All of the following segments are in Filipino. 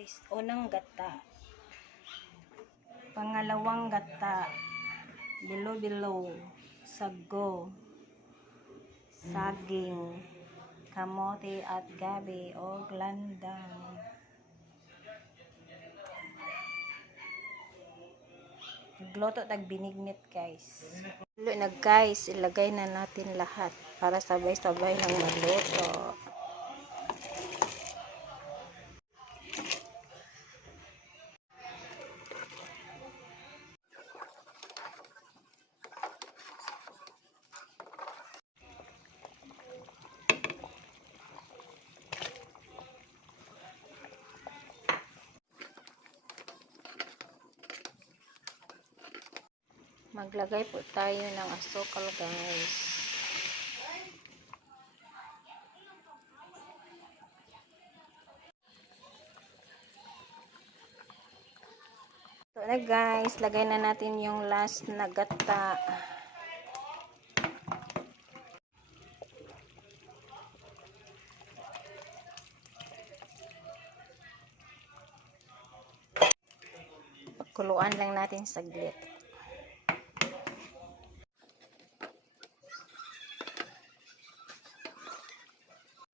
guys. Unang gata. Pangalawang gata. Bilo-bilo. Sago. Saging. Kamote at gabi o glandang. Nagluto tag binignit guys. Luto na guys, ilagay na natin lahat para sabay-sabay nang magluto. Maglagay po tayo ng asukal guys. Ito na guys, lagay na natin yung last na gata. Kuluan lang natin saglit.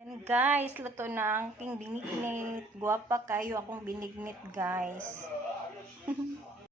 And guys, luto na ang aking binignit. Guwapa kayo akong binignit guys.